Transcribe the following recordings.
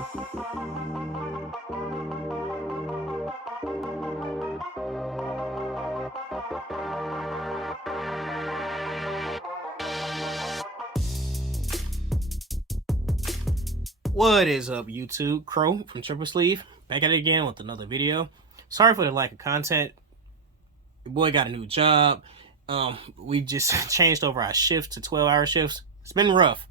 What is up, YouTube? Crow from Triple Sleeve, back at it again with another video. Sorry for the lack of content. Your boy got a new job. We just changed over our shifts to 12-hour shifts. It's been rough,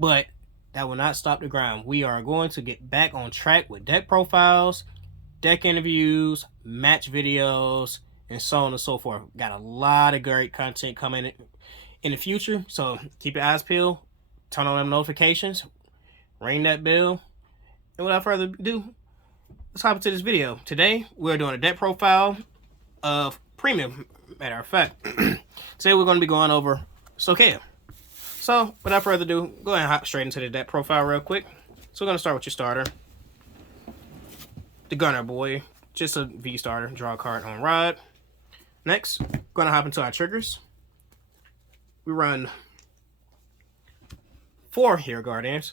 but that will not stop the grind. We are going to get back on track with deck profiles, deck interviews, match videos, and so on and so forth. Got a lot of great content coming in the future, so keep your eyes peeled. Turn on them notifications. Ring that bell. And without further ado, let's hop into this video. Today, we're doing a deck profile of Premium, matter of fact. Today, we're going to be going over Stoicheia. So, without further ado, go ahead and hop straight into the deck profile real quick. So, we're going to start with your starter. The Gunner Boy. Just a V starter. Draw a card on ride. Next, we're going to hop into our triggers. We run 4 Hero Guardians.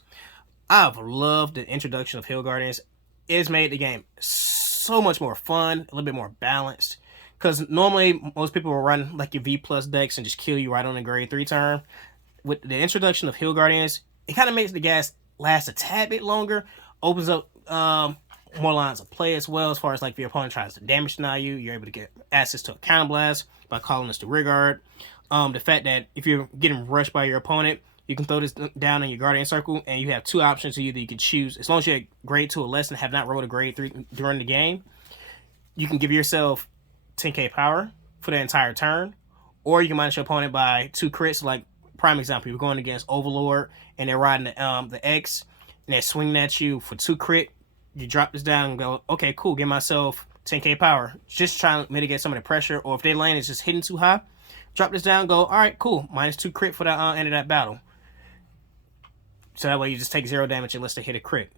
I've loved the introduction of Hill Guardians. It's made the game so much more fun, a little bit more balanced. Because normally, most people will run like your V plus decks and just kill you right on the grade 3 turn. With the introduction of Hill Guardians, it kind of makes the gas last a tad bit longer. Opens up more lines of play as well, as far as like if your opponent tries to damage deny you, you're able to get access to a counter blast by calling this to rear guard. The fact that if you're getting rushed by your opponent, you can throw this down in your Guardian Circle, and you have 2 options. Either you can choose, as long as you're at grade 2 or less and have not rolled a grade 3 during the game, you can give yourself 10k power for the entire turn, or you can minus your opponent by 2 crits. Like, prime example, you're going against Overlord, and they're riding the X, and they're swinging at you for 2 crit. You drop this down and go, okay, cool, give myself 10k power. Just trying to mitigate some of the pressure, or if their lane is just hitting too high, drop this down and go, all right, cool, minus 2 crit for the end of that battle. So that way you just take 0 damage unless they hit a crit.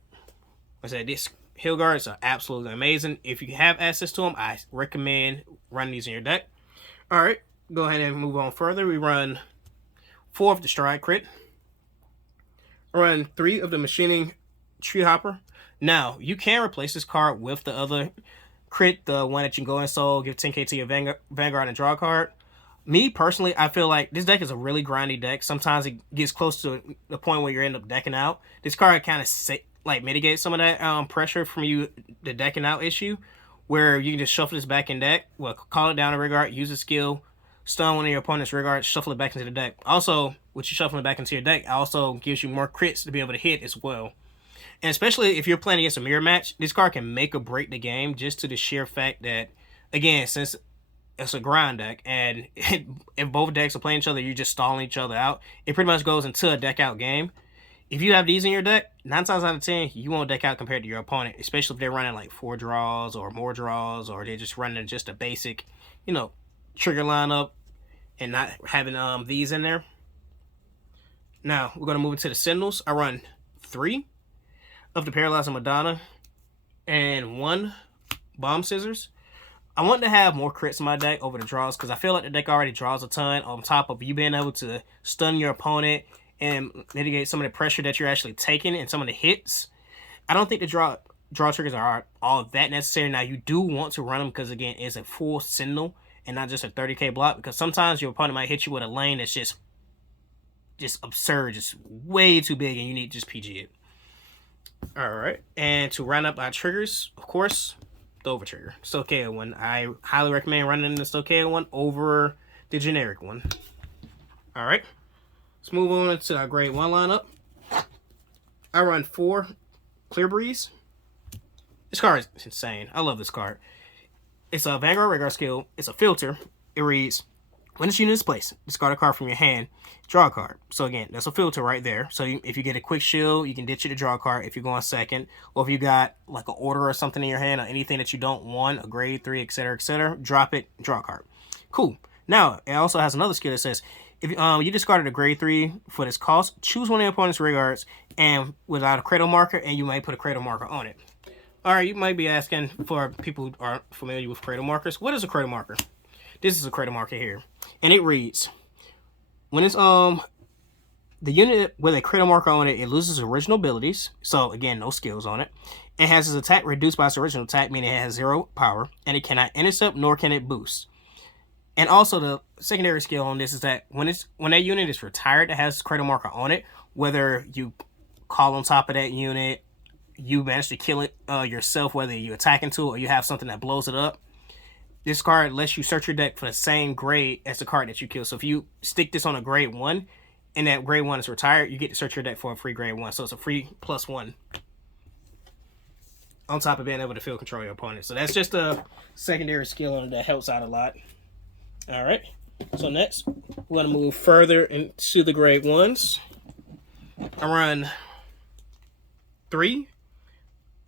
I said, these Hill Guards are absolutely amazing. If you have access to them, I recommend running these in your deck. Alright, go ahead and move on further. We run 4 of the Stride Crit. Run 3 of the Machining Tree Hopper. Now, you can replace this card with the other crit, the one that you can go and soul, give 10k to your Vanguard and draw a card. Me, personally, I feel like this deck is a really grindy deck. Sometimes it gets close to the point where you end up decking out. This card kind of mitigates some of that pressure from the decking out issue, where you can just shuffle this back in deck. Well, call it down to rear guard, use a skill, stun one of your opponent's rear guard, shuffle it back into the deck. Also, with you shuffling it back into your deck, it also gives you more crits to be able to hit as well. And especially if you're playing against a mirror match, this card can make or break the game just to the sheer fact that, again, since it's a grind deck, and if both decks are playing each other, you're just stalling each other out. It pretty much goes into a deck out game. If you have these in your deck, 9 times out of 10, you won't deck out compared to your opponent, especially if they're running like 4 draws or more draws, or they're just running just a basic, trigger lineup and not having these in there. Now, we're going to move into the Sentinels. I run 3 of the Paralyzing Madonna and 1 Bomb Scissors. I want to have more crits in my deck over the draws, because I feel like the deck already draws a ton, on top of you being able to stun your opponent and mitigate some of the pressure that you're actually taking and some of the hits. I don't think the draw triggers are all that necessary. Now, you do want to run them because, again, it's a full Sentinel and not just a 30k block, because sometimes your opponent might hit you with a lane that's just absurd, just way too big, and you need to just PG it. Alright, and to round up our triggers, of course, the over trigger, Stoicheia one. I highly recommend running the Stoicheia one over the generic one. Alright, let's move on to our grade 1 lineup. I run 4 Clear Breeze. This card is insane. I love this card. It's a Vanguard Regular skill. It's a filter. It reads, when this unit is placed, discard a card from your hand, draw a card. So again, that's a filter right there. So if you get a quick shield, you can ditch it to draw a card if you're going second. Or if you got like an order or something in your hand, or anything that you don't want, a grade 3, etc., drop it, draw a card. Cool. Now, it also has another skill that says, if you discarded a grade 3 for this cost, choose one of your opponent's rear guards and without a cradle marker, and you might put a cradle marker on it. Alright, you might be asking, for people who aren't familiar with cradle markers, what is a cradle marker? This is a cradle marker here, and it reads, when it's The unit with a critical marker on it, it loses original abilities. So again, no skills on it. It has its attack reduced by its original attack, meaning it has 0 power, and it cannot intercept nor can it boost. And also the secondary skill on this is that when that unit is retired that has critical marker on it, whether you call on top of that unit, you manage to kill it yourself, whether you attack into it or you have something that blows it up, this card lets you search your deck for the same grade as the card that you kill. So if you stick this on a grade 1 and that grade 1 is retired, you get to search your deck for a free grade 1. So it's a free +1 on top of being able to field control your opponent. So that's just a secondary skill on it that helps out a lot. Alright, so next we're going to move further into the grade 1s. I run 3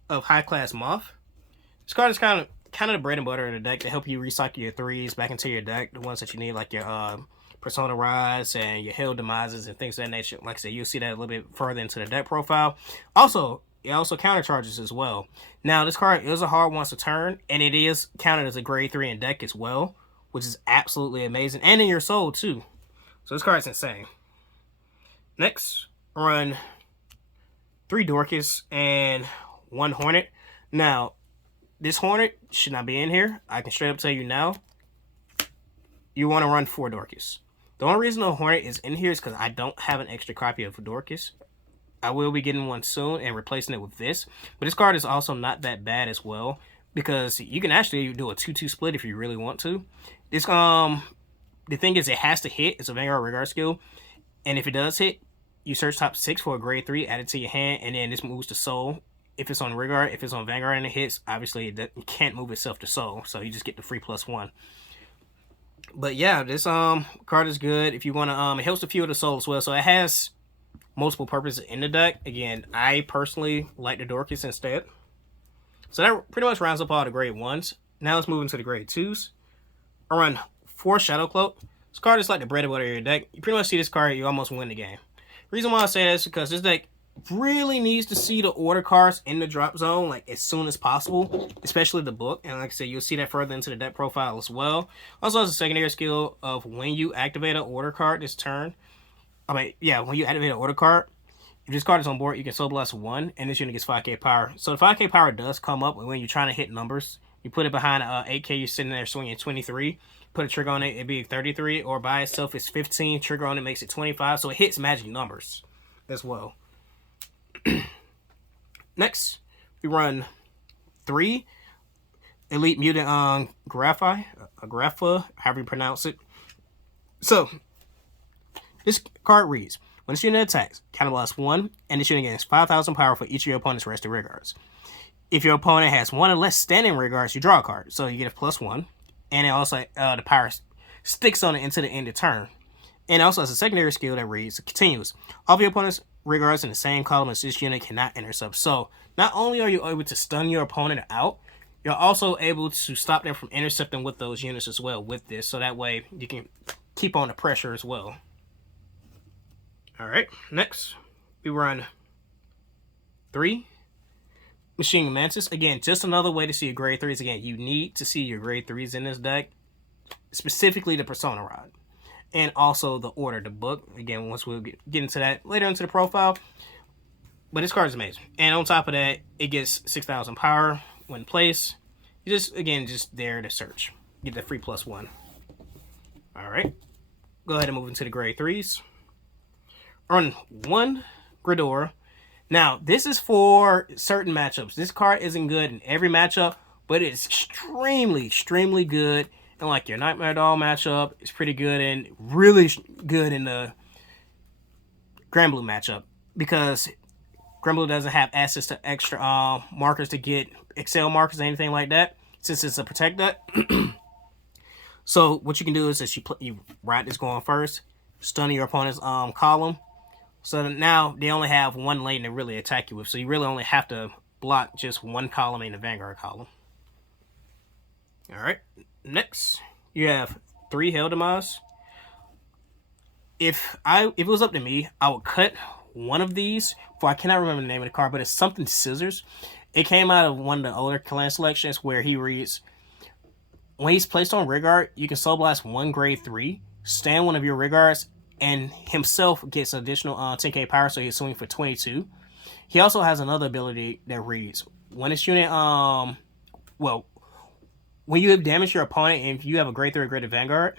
of High Class Moth. This card is kind of the bread and butter of the deck to help you recycle your 3s back into your deck, the ones that you need, like your Persona Rise and your Hail Demises and things of that nature. Like I said, you'll see that a little bit further into the deck profile. Also, it also counter charges as well. Now, this card is a hard once a turn, and it is counted as a grade 3 in deck as well, which is absolutely amazing, and in your soul too. So this card's insane. Next, run 3 Dorcas and 1 Hornet. Now, this Hornet should not be in here. I can straight up tell you now, you want to run 4 Dorcas. The only reason the Hornet is in here is because I don't have an extra copy of Dorcas. I will be getting one soon and replacing it with this. But this card is also not that bad as well, because you can actually do a 2-2 split if you really want to. This the thing is, it has to hit. It's a Vanguard Regard skill, and if it does hit, you search top 6 for a grade 3, add it to your hand, and then this moves to Soul. If it's on Regard, if it's on Vanguard and it hits, obviously it can't move itself to Soul, so you just get the free +1. But yeah, this card is good if you want to. It helps to fuel the Soul as well, so it has multiple purposes in the deck. Again, I personally like the Dorcas instead. So that pretty much rounds up all the grade 1s. Now let's move into the grade 2s. I run 4 Shadow Cloak. This card is like the bread and butter of your deck. You pretty much see this card, you almost win the game. Reason why I say that is because this deck really needs to see the order cards in the drop zone like as soon as possible, especially the book. And like I said, you'll see that further into the deck profile as well. Also has a secondary skill of when you activate an order card this turn. When you activate an order card, if this card is on board, you can Soul Blast 1, and this unit gets 5k power. So the 5k power does come up when you're trying to hit numbers. You put it behind 8k, you're sitting there swinging 23. Put a trigger on it, it'd be 33, or by itself it's 15. Trigger on it makes it 25, so it hits magic numbers as well. Next, we run 3 Elite Mutant Grapha, however you pronounce it. So, this card reads, when this unit attacks, counterblast 1, and this unit gains 5,000 power for each of your opponent's rested rear guards. If your opponent has 1 or less standing rear guards, you draw a card, so you get a +1. And it also, the power sticks on it into the end of turn. And it also has a secondary skill that reads, continues. All of your opponent's rear guards in the same column as this unit cannot intercept. So, not only are you able to stun your opponent out, you're also able to stop them from intercepting with those units as well with this. So that way, you can keep on the pressure as well. Alright, next, we run 3 Machine Mantis. Again, just another way to see your grade 3s. Again, you need to see your grade 3s in this deck. Specifically the Persona Rod. And also the Order, the book. Again, once we'll get into that later into the profile. But this card is amazing. And on top of that, it gets 6,000 power when placed. You just, again, just there to search. Get the free +1. Alright. Go ahead and move into the grade 3s. Run 1 Gredora. Now, this is for certain matchups. This card isn't good in every matchup, but it's extremely, extremely good in like your Nightmare Doll matchup. It's pretty good and really good in the Granblue matchup, because Granblue doesn't have access to extra markers to get Excel markers or anything like that, since it's a protect deck. So what you can do is that you ride this going first, stun your opponent's column. So now they only have 1 lane to really attack you with. So you really only have to block just 1 column in the Vanguard column. Alright. Next, you have 3 Hail Demise. If it was up to me, I would cut one of these. For I cannot remember the name of the card, but it's something Scissors. It came out of one of the older clan selections where he reads, when he's placed on rear guard, you can Soul Blast 1 grade 3, stand one of your rear guards, and himself gets additional 10k power, so he's swinging for 22. He also has another ability that reads, when this unit, well, when you damage your opponent and if you have a grade 3 or greater Vanguard,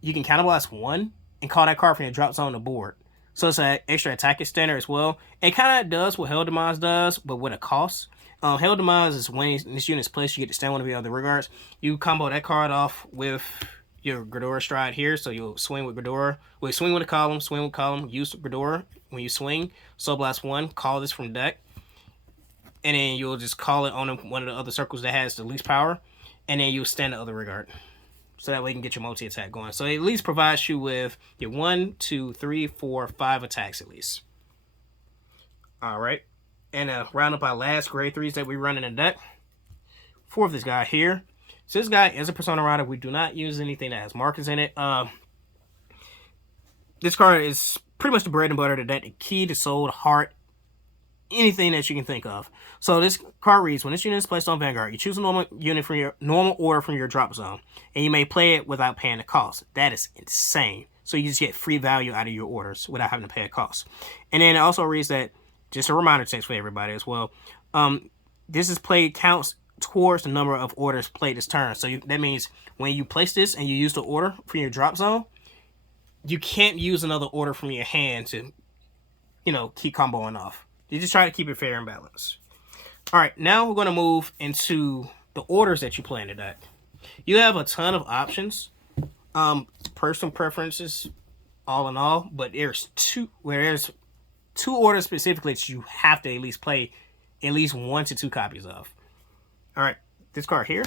you can counterblast 1 and call that card from your drop zone on the board. So it's an extra attack extender as well. It kind of does what Hell Demise does, but with a cost. Hell Demise is when this unit is placed, you get to stand one of your other regards. You combo that card off with your Gredora Stride here, so you'll swing with Gredora. Well, swing with a column, use Gredora. When you swing, Soul Blast 1, call this from deck. And then you'll just call it on one of the other circles that has the least power. And then you'll stand the other regard. So that way you can get your multi-attack going. So it at least provides you with your 1, 2, 3, 4, 5 attacks at least. Alright. And round up our last grade 3s that we run in the deck. For this guy here. So this guy is a Persona Rider. We do not use anything that has markers in it. This card is pretty much the bread and butter of the deck. The key, the soul, the heart, anything that you can think of. So this card reads, when this unit is placed on Vanguard, you choose a normal unit from your normal order from your drop zone, and you may play it without paying the cost. That is insane. So you just get free value out of your orders without having to pay a cost. And then it also reads that, just a reminder text for everybody as well, this is played counts towards the number of orders played this turn. So that means when you place this and you use the order from your drop zone, you can't use another order from your hand to, keep comboing off. You just try to keep it fair and balanced. All right, now we're going to move into the orders that you play in the deck. You have a ton of options, personal preferences, all in all, but there's two orders specifically that you have to at least play at least 1 to 2 copies of. All right, this card here.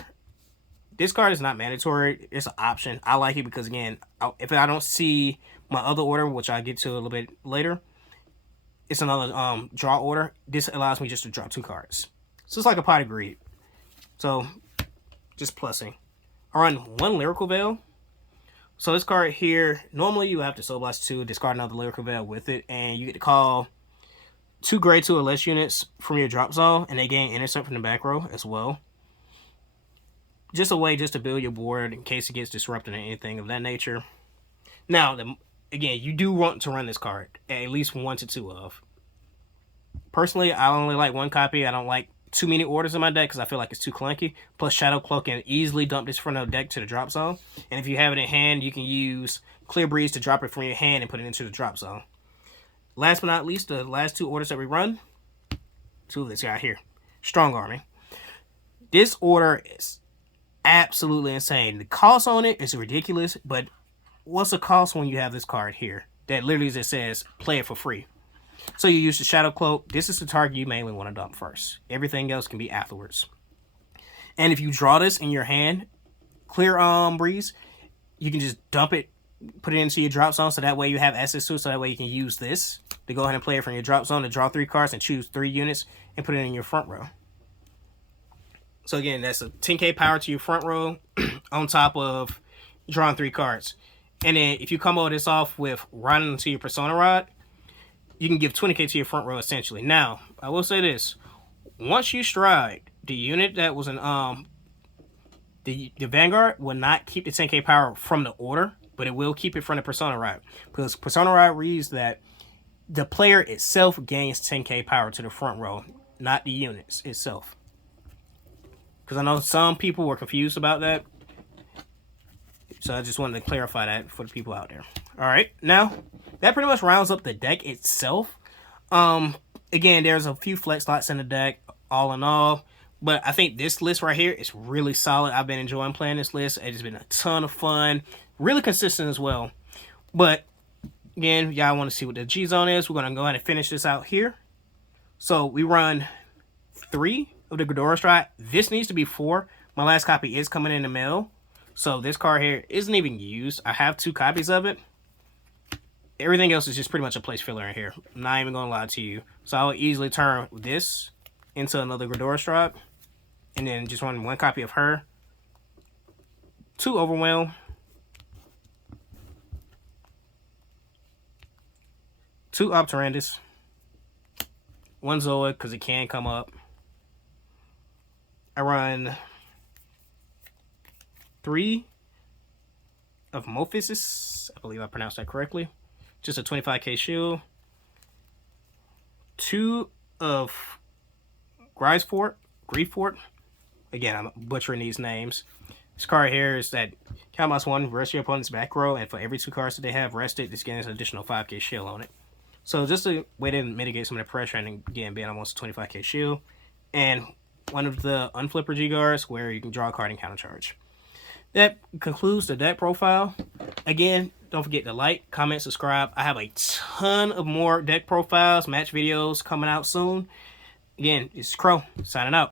This card is not mandatory. It's an option. I like it because, again, if I don't see my other order, which I'll get to a little bit later, it's another draw order. This allows me just to draw 2 cards. So it's like a pot of greed. So just plussing. I run 1 Lyrical Veil. So this card here, normally you have to Soul Blast 2, discard another Lyrical Veil with it, and you get to call 2 grade 2 or less units from your drop zone, and they gain intercept from the back row as well. Just a way just to build your board in case it gets disrupted or anything of that nature. Now, again, you do want to run this card at least 1 to 2 of. Personally, I only like 1 copy. I don't like too many orders in my deck because I feel like it's too clunky. Plus, Shadow Cloak can easily dump this from the deck to the drop zone. And if you have it in hand, you can use Clear Breeze to drop it from your hand and put it into the drop zone. Last but not least, the last 2 orders that we run. 2 of this guy here. Strong Arming. This order is absolutely insane. The cost on it is ridiculous, but what's the cost when you have this card here that literally just says play it for free? So you use the Shadow Cloak. This is the target you mainly want to dump first. Everything else can be afterwards. And if you draw this in your hand, Clear Breeze, you can just dump it, put it into your drop zone, so that way you have access to it, so that way you can use this to go ahead and play it from your drop zone to draw 3 cards and choose 3 units and put it in your front row. So again, that's a 10k power to your front row on top of drawing 3 cards. And then if you combo this off with riding into your Persona Rod, you can give 20k to your front row essentially. Now, I will say this. Once you stride, the unit that was in the Vanguard will not keep the 10k power from the order, but it will keep it from the Persona Rod. Because Persona Rod reads that the player itself gains 10k power to the front row, not the units itself. Because I know some people were confused about that. So I just wanted to clarify that for the people out there. Alright, now, that pretty much rounds up the deck itself. Again, there's a few flex slots in the deck, all in all. But I think this list right here is really solid. I've been enjoying playing this list. It's been a ton of fun. Really consistent as well. But, again, y'all want to see what the G-Zone is. We're going to go ahead and finish this out here. So, we run 3 of the Gredora Stride. This needs to be 4. My last copy is coming in the mail. So, this card here isn't even used. I have 2 copies of it. Everything else is just pretty much a place filler in here. I'm not even going to lie to you. So, I will easily turn this into another Gredora Stride. And then just run 1 copy of her. 2 Overwhelm. 2 Optorandus. 1 Zoa, because it can come up. I run 3 of Mophisis. I believe I pronounced that correctly. Just a 25k shield. 2 of Griefort. Again, I'm butchering these names. This card here is that count minus 1, rest your opponent's back row, and for every 2 cards that they have rested, this gains an additional 5k shield on it. So just a way to mitigate some of the pressure, and again, being almost a 25k shield. And one of the Unflipper G guards where you can draw a card and countercharge. That concludes the deck profile. Again, don't forget to like, comment, subscribe. I have a ton of more deck profiles, match videos coming out soon. Again, it's Crow, signing out.